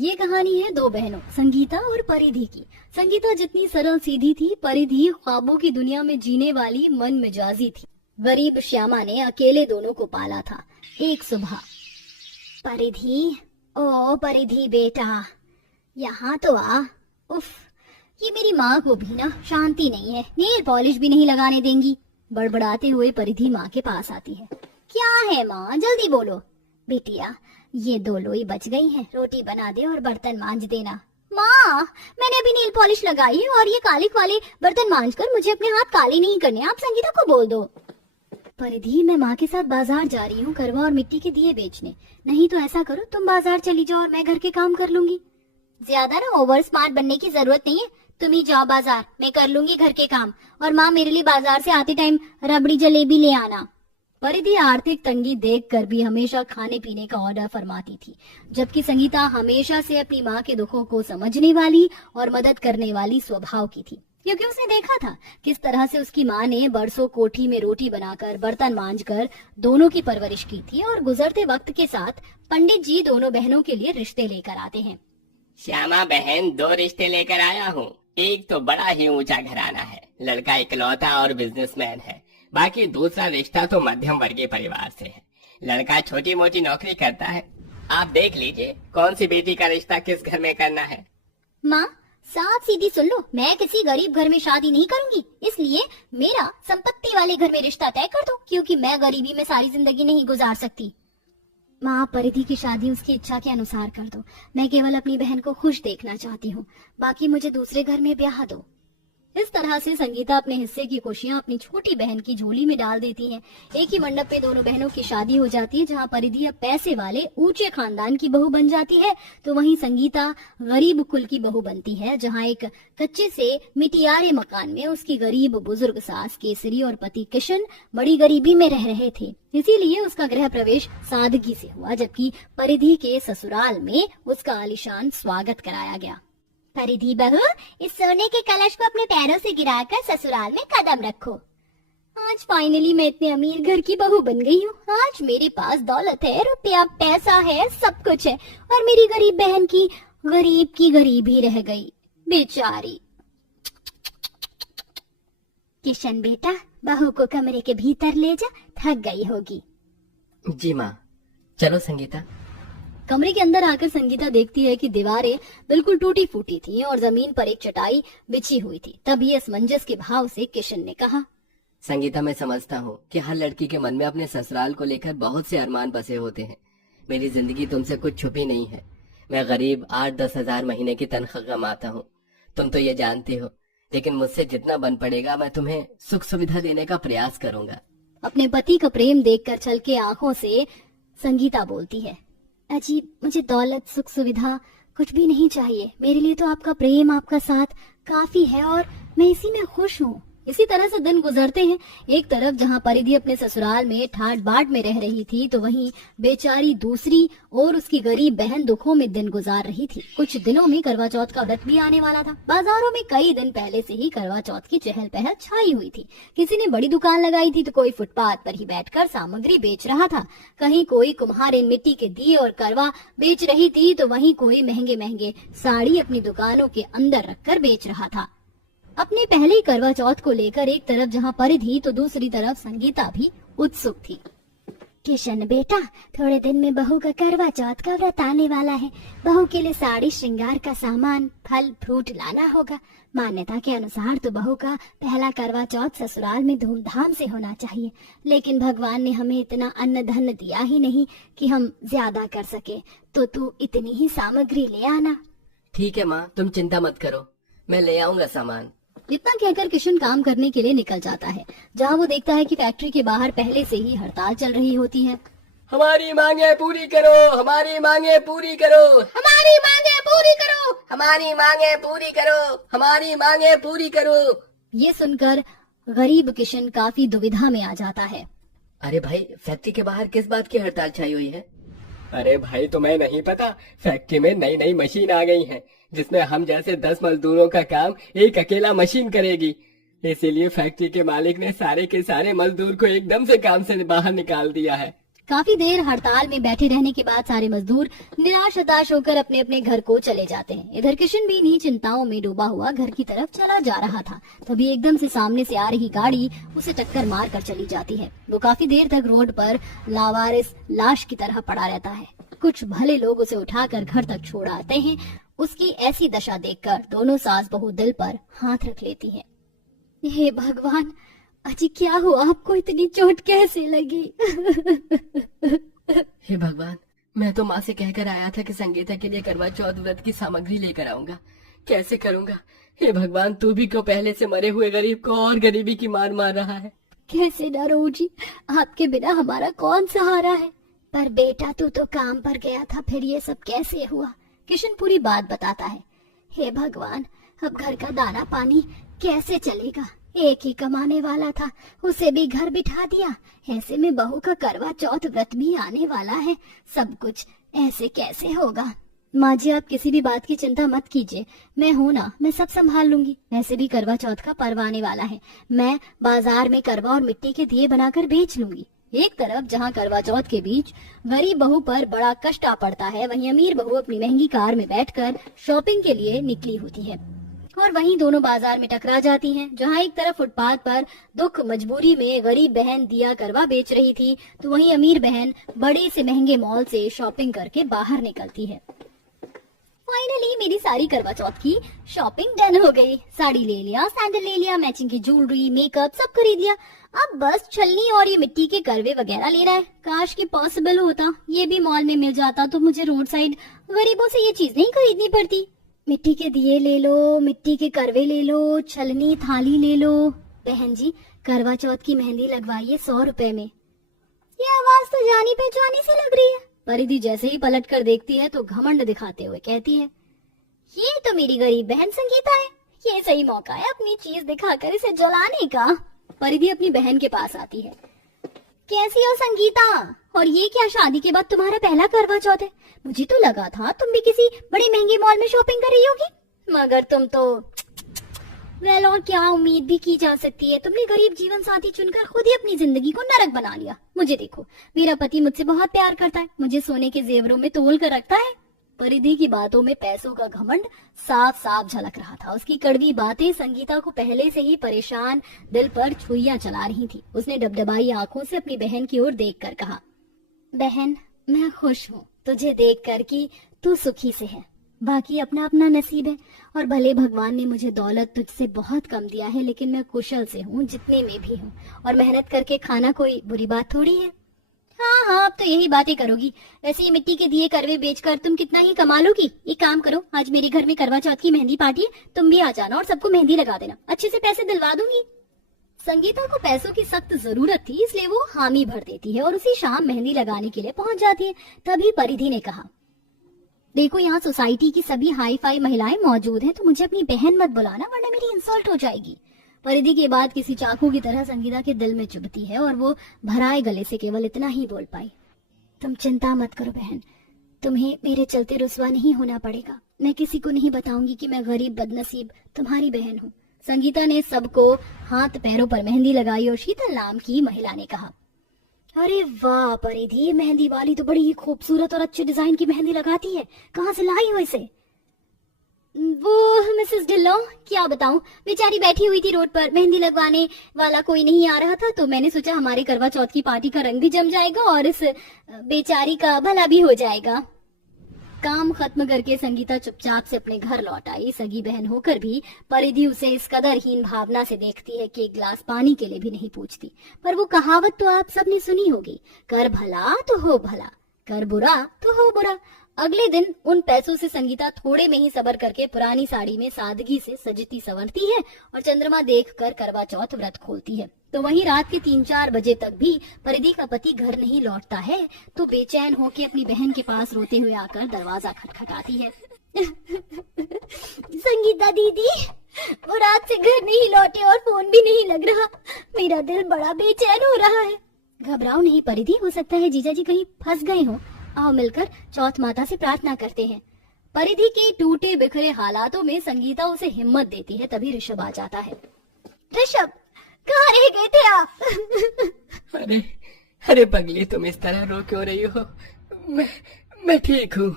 ये कहानी है दो बहनों संगीता और परिधि की। संगीता जितनी सरल सीधी थी, परिधि ख्वाबों की दुनिया में जीने वाली मन मिजाजी थी। गरीब श्यामा ने अकेले दोनों को पाला था। एक सुबह, परिधि, ओ परिधि बेटा, यहाँ तो आ। उफ, ये मेरी माँ को भी ना शांति नहीं है, नेल पॉलिश भी नहीं लगाने देंगी। बड़बड़ाते हुए परिधि माँ के पास आती है। क्या है माँ, जल्दी बोलो। बेटिया, ये 2 लोई बच गई हैं, रोटी बना दे और बर्तन मांज देना। माँ, मैंने अभी नेल पॉलिश लगाई है और ये काले वाले बर्तन मांज कर मुझे अपने हाथ काले नहीं करने, आप संगीता को बोल दो। परिधि, मैं माँ के साथ बाजार जा रही हूँ करवा और मिट्टी के दिए बेचने। नहीं तो ऐसा करो, तुम बाजार चली जाओ और मैं घर के काम कर लूंगी। ज्यादा ना ओवर स्मार्ट बनने की जरूरत नहीं है, तुम ही जाओ बाजार, मैं कर लूंगी घर के काम। और माँ, मेरे लिए बाजार से आते टाइम रबड़ी जलेबी ले आना। परिधि आर्थिक तंगी देखकर भी हमेशा खाने पीने का ऑर्डर फरमाती थी, जबकि संगीता हमेशा से अपनी माँ के दुखों को समझने वाली और मदद करने वाली स्वभाव की थी, क्योंकि उसने देखा था किस तरह से उसकी माँ ने बरसों कोठी में रोटी बनाकर, बर्तन मांजकर दोनों की परवरिश की थी। और गुजरते वक्त के साथ पंडित जी दोनों बहनों के लिए रिश्ते लेकर आते हैं। श्यामा बहन, 2 रिश्ते लेकर आया हूँ। एक तो बड़ा ही ऊंचा घराना है, लड़का इकलौता और बिजनेसमैन है। बाकी दूसरा रिश्ता तो मध्यम वर्गीय परिवार से है, लड़का छोटी मोटी नौकरी करता है। आप देख लीजिए कौन सी बेटी का रिश्ता किस घर में करना है। माँ, साफ सीधी सुन लो, मैं किसी गरीब घर में शादी नहीं करूंगी, इसलिए मेरा संपत्ति वाले घर में रिश्ता तय कर दो, क्योंकि मैं गरीबी में सारी जिंदगी नहीं गुजार सकती। माँ, परिधि की शादी उसकी इच्छा के अनुसार कर दो, मैं केवल अपनी बहन को खुश देखना चाहती हूँ, बाकी मुझे दूसरे घर में ब्याह दो। इस तरह से संगीता अपने हिस्से की खुशियां अपनी छोटी बहन की झोली में डाल देती है। एक ही मंडप पे दोनों बहनों की शादी हो जाती है, जहाँ परिधि अब पैसे वाले ऊंचे खानदान की बहू बन जाती है, तो वहीं संगीता गरीब कुल की बहू बनती है, जहाँ एक कच्चे से मिटियारे मकान में उसकी गरीब बुजुर्ग सास केसरी और पति किशन बड़ी गरीबी में रह रहे थे। इसीलिए उसका गृह प्रवेश सादगी से हुआ, जबकि परिधि के ससुराल में उसका आलीशान स्वागत कराया गया। परिधि बहू, इस सोने के कलश को अपने पैरों से गिराकर ससुराल में कदम रखो। आज फाइनली मैं इतने अमीर घर की बहू बन गई हूँ। आज मेरे पास दौलत है, रुपया पैसा है, सब कुछ है, और मेरी गरीब बहन की गरीब ही रह गई, बेचारी। किशन बेटा, बहू को कमरे के भीतर ले जा, थक गई होगी। जी माँ। चलो संगीता। कमरे के अंदर आकर संगीता देखती है कि दीवारें बिल्कुल टूटी फूटी थी और जमीन पर एक चटाई बिछी हुई थी। तभी असमंजस के भाव से किशन ने कहा, संगीता, मैं समझता हूँ कि हर लड़की के मन में अपने ससुराल को लेकर बहुत से अरमान बसे होते हैं। मेरी जिंदगी तुमसे कुछ छुपी नहीं है। मैं गरीब 8-10 हजार महीने की तनख्वाह कमाता हूँ, तुम तो ये जानती हो, लेकिन मुझसे जितना बन पड़ेगा मैं तुम्हें सुख सुविधा देने का प्रयास करूंगा। अपने पति का प्रेम देखकर छलके आंखों से संगीता बोलती है, अजी, मुझे दौलत सुख सुविधा कुछ भी नहीं चाहिए, मेरे लिए तो आपका प्रेम, आपका साथ काफी है और मैं इसी में खुश हूँ। इसी तरह से दिन गुजरते हैं। एक तरफ जहाँ परिधि अपने ससुराल में ठाट बाट में रह रही थी, तो वहीं बेचारी दूसरी और उसकी गरीब बहन दुखों में दिन गुजार रही थी। कुछ दिनों में करवा चौथ का व्रत भी आने वाला था। बाजारों में कई दिन पहले से ही करवा चौथ की चहल पहल छाई हुई थी। किसी ने बड़ी दुकान लगाई थी, तो कोई फुटपाथ पर ही बैठकर सामग्री बेच रहा था। कहीं कोई कुम्हार इन मिट्टी के दिए और करवा बेच रही थी, तो वहीं कोई महंगे महंगे साड़ी अपनी दुकानों के अंदर रखकर बेच रहा था। अपने पहले करवा चौथ को लेकर एक तरफ जहाँ परिधि तो दूसरी तरफ संगीता भी उत्सुक थी। किशन बेटा, थोड़े दिन में बहू का करवा चौथ का व्रत आने वाला है। बहू के लिए साड़ी, श्रृंगार का सामान, फल फ्रूट लाना होगा। मान्यता के अनुसार तो बहू का पहला करवा चौथ ससुराल में धूमधाम से होना चाहिए, लेकिन भगवान ने हमें इतना अन्न धन दिया ही नहीं कि हम ज्यादा कर सके, तो तू इतनी ही सामग्री ले आना। ठीक है माँ, तुम चिंता मत करो, मैं ले आऊंगा सामान। इतना कहकर किशन काम करने के लिए निकल जाता है, जहाँ वो देखता है कि फैक्ट्री के बाहर पहले से ही हड़ताल चल रही होती है। हमारी मांगे पूरी करो, हमारी मांगे पूरी करो, हमारी मांगे पूरी करो, हमारी मांगे पूरी करो, हमारी मांगे पूरी करो। ये सुनकर गरीब किशन काफी दुविधा में आ जाता है। अरे भाई, फैक्ट्री के बाहर किस बात की हड़ताल छाई हुई है? अरे भाई, तुम्हें नहीं पता, फैक्ट्री में नई नई मशीन आ गई है, जिसमें हम जैसे 10 मजदूरों का काम एक अकेला मशीन करेगी। इसीलिए फैक्ट्री के मालिक ने सारे के सारे मजदूर को एकदम से काम से बाहर निकाल दिया है। काफी देर हड़ताल में बैठे रहने के बाद सारे मजदूर निराश हताश होकर अपने अपने घर को चले जाते हैं। इधर किशन भी इन्हीं चिंताओं में डूबा हुआ घर की तरफ चला जा रहा था। तभी एकदम से सामने से आ रही गाड़ी उसे टक्कर मार कर चली जाती है। वो काफी देर तक रोड पर लावारिस लाश की तरह पड़ा रहता है। कुछ भले लोग उसे उठाकर घर तक छोड़ आते हैं। उसकी ऐसी दशा देखकर दोनों सास बहू दिल पर हाथ रख लेती हैं। हे भगवान, अजी क्या हुआ? आपको इतनी चोट कैसे लगी? हे भगवान, मैं तो माँ से कहकर आया था कि संगीता के लिए करवा चौथ व्रत की सामग्री लेकर आऊंगा। कैसे करूंगा? हे भगवान, तू भी क्यों पहले से मरे हुए गरीब को और गरीबी की मार मार रहा है? कैसे डरो जी, आपके बिना हमारा कौन सहारा है? पर बेटा तू तो काम पर गया था, फिर ये सब कैसे हुआ? किशन पूरी बात बताता है। हे भगवान, अब घर का दाना पानी कैसे चलेगा? एक ही कमाने वाला था, उसे भी घर बिठा दिया। ऐसे में बहू का करवा चौथ व्रत भी आने वाला है। सब कुछ ऐसे कैसे होगा? माँ जी, आप किसी भी बात की चिंता मत कीजिए, मैं हूँ ना, मैं सब संभाल लूंगी। वैसे भी करवा चौथ का पर्व आने वाला है, मैं बाजार में करवा और मिट्टी के दिए बनाकर बेच लूंगी। एक तरफ जहाँ करवा चौथ के बीच गरीब बहू पर बड़ा कष्ट आ पड़ता है, वहीं अमीर बहू अपनी महंगी कार में बैठकर शॉपिंग के लिए निकली होती है। और वहीं दोनों बाजार में टकरा जाती हैं। जहाँ एक तरफ फुटपाथ पर दुख मजबूरी में गरीब बहन दिया करवा बेच रही थी, तो वहीं अमीर बहन बड़े से महंगे मॉल से शॉपिंग करके बाहर निकलती है। फाइनली मेरी सारी करवा चौथ की शॉपिंग डन हो गई। साड़ी ले लिया, सैंडल ले लिया, मैचिंग की ज्वेलरी, मेकअप सब खरीद लिया। अब बस छलनी और ये मिट्टी के करवे वगैरह लेना है। काश कि पॉसिबल होता, ये भी मॉल में मिल जाता तो मुझे रोड साइड गरीबों से ये चीज नहीं खरीदनी पड़ती। मिट्टी के दिए ले लो, मिट्टी के करवे ले लो, छलनी थाली ले लो। बहन जी, करवा चौथ की मेहंदी लगवाइए 100 रुपए में। ये आवाज तो जानी पहचानी सी लग रही है। परिधि जैसे ही पलट कर देखती है तो घमंड दिखाते हुए कहती है, ये तो मेरी गरीब बहन संगीता है। ये सही मौका है अपनी चीज दिखाकर इसे जलाने का। परिधि अपनी बहन के पास आती है। कैसी हो संगीता? और ये क्या, शादी के बाद तुम्हारा पहला करवा चौथ है? मुझे तो लगा था तुम भी किसी बड़े महंगे मॉल में शॉपिंग कर रही होगी, मगर तुम तो वेल, और क्या उम्मीद भी की जा सकती है? तुमने गरीब जीवन साथी चुनकर खुद ही अपनी जिंदगी को नरक बना लिया। मुझे देखो, मेरा पति मुझसे बहुत प्यार करता है, मुझे सोने के जेवरों में तोल कर रखता है। परिधि की बातों में पैसों का घमंड साफ साफ झलक रहा था। उसकी कड़वी बातें संगीता को पहले से ही परेशान दिल पर छुइयां चला रही थी। उसने डबडबाई आंखों से अपनी बहन की ओर देखकर कहा, बहन मैं खुश हूँ तुझे देख कर कि तू सुखी से है। बाकी अपना अपना नसीब है, और भले भगवान ने मुझे दौलत तुझसे बहुत कम दिया है, लेकिन मैं कुशल से हूँ जितने में भी हूँ, और मेहनत करके खाना कोई बुरी बात थोड़ी है। हाँ हाँ, अब तो यही बातें करोगी। वैसे ये मिट्टी के दिए करवे बेचकर तुम कितना ही कमा लोगी। एक काम करो, आज मेरे घर में करवा चौथ की मेहंदी पार्टी है, तुम भी आ जाना और सबको मेहंदी लगा देना, अच्छे से पैसे दिलवा दूंगी। संगीता को पैसों की सख्त जरूरत थी, इसलिए वो हामी भर देती है और उसी शाम मेहंदी लगाने के लिए पहुंच जाती है। तभी परिधि ने कहा, देखो यहाँ सोसाइटी की सभी हाई फाई महिलाएं मौजूद हैं, तो मुझे अपनी बहन मत बुलाना वरना मेरी इंसल्ट हो जाएगी। परिधि के बाद किसी चाकू की तरह संगीता के दिल में चुभती है और वो भराए गले से केवल इतना ही बोल पाई, तुम चिंता मत करो बहन, तुम्हें मेरे चलते रुसवा नहीं होना पड़ेगा। मैं किसी को नहीं बताऊंगी कि मैं गरीब बदनसीब तुम्हारी बहन हूँ। संगीता ने सबको हाथ पैरों पर मेहंदी लगाई और शीतल नाम की महिला ने कहा, अरे वाह परिधि, मेहंदी वाली तो बड़ी ही खूबसूरत और अच्छे डिजाइन की मेहंदी लगाती है, कहाँ से लाई हो इसे? वो मिसेस ढिल्लो, क्या बताऊं, बेचारी बैठी हुई थी रोड पर, मेहंदी लगवाने वाला कोई नहीं आ रहा था, तो मैंने सोचा हमारे करवा चौथ की पार्टी का रंग भी जम जाएगा और इस बेचारी का भला भी हो जाएगा। काम खत्म करके संगीता चुपचाप से अपने घर लौट आई। सगी बहन होकर भी परिधि उसे इस कदर हीन भावना से देखती है कि एक गिलास पानी के लिए भी नहीं पूछती। पर वो कहावत तो आप सबने सुनी होगी, कर भला तो हो भला, कर बुरा तो हो बुरा। अगले दिन उन पैसों से संगीता थोड़े में ही सबर करके पुरानी साड़ी में सादगी से सजती संवरती है और चंद्रमा देखकर करवा चौथ व्रत खोलती है। तो वहीं रात के 3-4 बजे तक भी परिधि का पति घर नहीं लौटता है, तो बेचैन होकर अपनी बहन के पास रोते हुए आकर दरवाजा खटखटाती है। संगीता दीदी, वो रात से घर नहीं लौटे और फोन भी नहीं लग रहा, मेरा दिल बड़ा बेचैन हो रहा है। घबराओ नहीं परिधि, हो सकता है जीजा जी कहीं फंस गए हो, आओ मिलकर चौथ माता से प्रार्थना करते हैं। परिधि के टूटे बिखरे हालातों में संगीता उसे हिम्मत देती है। तभी ऋषभ आ जाता है। ऋषभ, कहाँ रह गए थे आप? अरे अरे पगली, तुम इस तरह रो क्यों रही हो? मैं ठीक हूँ।